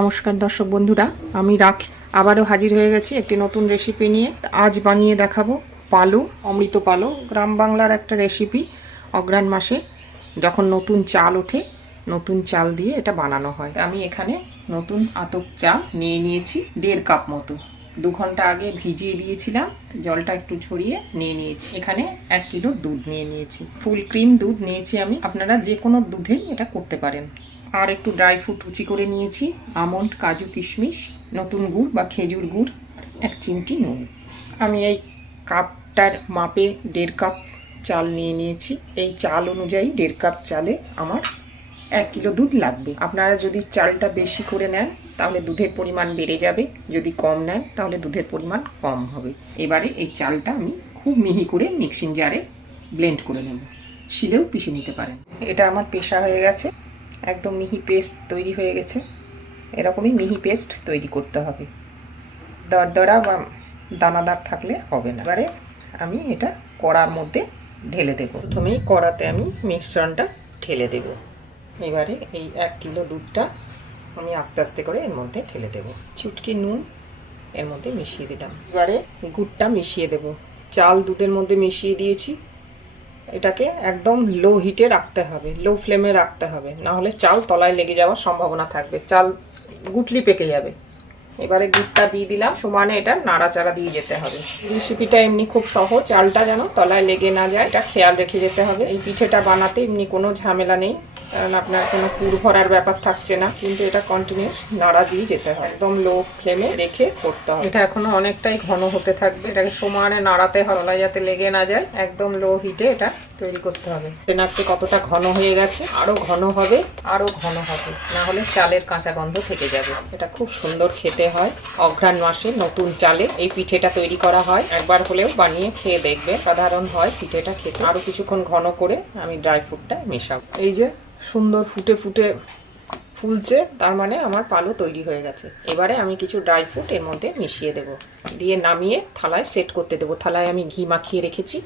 নমস্কার দর্শক বন্ধুরা, আমি রাখি আবারও হাজির হয়ে গেছি একটি নতুন রেসিপি নিয়ে। আজ বানিয়ে দেখাবো পালো, অমৃত পালো। গ্রাম বাংলার একটা রেসিপি। অগ্রহায়ণ মাসে যখন নতুন চাল ওঠে, নতুন চাল দিয়ে এটা বানানো হয়। আমি এখানে নতুন আতপ চাল নিয়ে নিয়েছি 1.5 কাপ মতো। 2 ঘন্টা আগে ভিজিয়ে দিয়েছিলাম, জলটা একটু ঝরিয়ে নিয়ে নিয়েছি। এখানে 1 কিলো দুধ নিয়ে নিয়েছি, ফুল ক্রিম দুধ নিয়েছি আমি। আপনারা যে কোনো দুধেই এটা করতে পারেন। আর একটু ড্রাই ফ্রুট কুচি করে নিয়েছি, আমন্ড, কাজু, কিশমিশ, নতুন গুড় বা খেজুর গুড়, 1 চিমটি নুন। আমি এই কাপটার মাপে 1.5 কাপ চাল নিয়ে নিয়েছি। এই চাল অনুযায়ী 1.5 কাপ চালে আমার 1 কিলো দুধ লাগবে। আপনারা যদি চালটা বেশি করে নেন তাহলে দুধের পরিমাণ বেড়ে যাবে, যদি কম নেন তাহলে দুধের পরিমাণ কম হবে। এবারে এই চালটা আমি খুব মিহি করে মিক্সিং জারে ব্লেন্ড করে নেব, শিলেও পিষে নিতে পারেন। এটা আমার পেশা হয়ে গেছে, একদম মিহি পেস্ট তৈরি হয়ে গেছে। এরকমই মিহি পেস্ট তৈরি করতে হবে, দরদরা বা দানাদার থাকলে হবে না। এবারে আমি এটা কড়ার মধ্যে ঢেলে দেব। প্রথমেই কড়াতে আমি মিশ্রণটা ঢেলে দেব। এবারে এই 1 কিলো দুধটা আমি আস্তে আস্তে করে এর মধ্যে ঢেলে দেব। চুটকি নুন এর মধ্যে মিশিয়ে দিলাম। এবারে গুড়টা মিশিয়ে দেব। চাল দুধের মধ্যে মিশিয়ে দিয়েছি। এটাকে একদম লো হিটে রাখতে হবে, লো ফ্লেমে রাখতে হবে, না হলে চাল তলায় লেগে যাওয়ার সম্ভাবনা থাকবে, চাল গুটলি পেকে যাবে। এবারে গুড়টা দিয়ে দিলাম, সমানে এটা নাড়াচাড়া দিয়ে যেতে হবে। রেসিপিটা এমনি খুব সহজ, চালটা যেন তলায় লেগে না যায় এটা খেয়াল রেখে যেতে হবে। এই পিঠেটা বানাতে এমনি কোনো ঝামেলা নেই, কারণ আপনার কোনো পুর ভরার ব্যাপার থাকছে না, কিন্তু এটা কন্টিনিউস নাড়া দিয়ে যেতে হয়, একদম লো ফ্লেমে রেখে করতে হবে। এটা এখনো অনেকটাই ঘন হতে থাকবে, এটাকে সমানে নাড়াতে হবে, তলায় যাতে লেগে না যায়। একদম লো হিটে এটা তৈরি করতে হবে। নাড়তে কতটা ঘন হয়ে গেছে, আরো ঘন হবে, আরো ঘন হবে, না হলে চালের কাঁচা গন্ধ থেকে যাবে। এটা খুব সুন্দর খেতে হয়। অঘ্রাণ মাসে নতুন চালে এই পিঠেটা তৈরি করা হয়, একবার হলেও বানিয়ে খেয়ে দেখবে, সাধারণ হয় পিঠেটা খেতে। আরো কিছুক্ষণ ঘন করে আমি ড্রাই ফ্রুটটা মেশাবো। এই যে সুন্দর ফুটে ফুটে ফুলছে, তার মানে আমার পালো তৈরি হয়ে গেছে। এবারে আমি কিছু ড্রাই ফ্রুট এর মধ্যে মিশিয়ে দেব, দিয়ে নামিয়ে থালায় সেট করতে দেবো। থালায় আমি ঘি মাখিয়ে রেখেছি।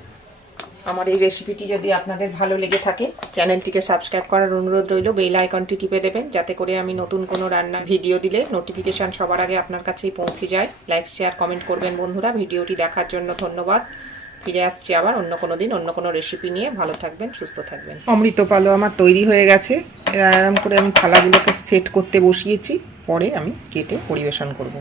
আমার এই রেসিপিটি যদি আপনাদের ভালো লেগে থাকে, চ্যানেলটিকে সাবস্ক্রাইব করার অনুরোধ রইল। বেল আইকনটি টিপে দেবেন, যাতে করে আমি নতুন কোনো রান্নার ভিডিও দিলে নোটিফিকেশান সবার আগে আপনার কাছেই পৌঁছে যায়। লাইক, শেয়ার, কমেন্ট করবেন বন্ধুরা। ভিডিওটি দেখার জন্য ধন্যবাদ। ফিরে আসছি আবার অন্য কোনো দিন অন্য কোনো রেসিপি নিয়ে। ভালো থাকবেন, সুস্থ থাকবেন। অমৃত পালো আমার তৈরি হয়ে গেছে। আরাম করে আমি থালাগুলোকে সেট করতে বসিয়েছি, পরে আমি কেটে পরিবেশন করব।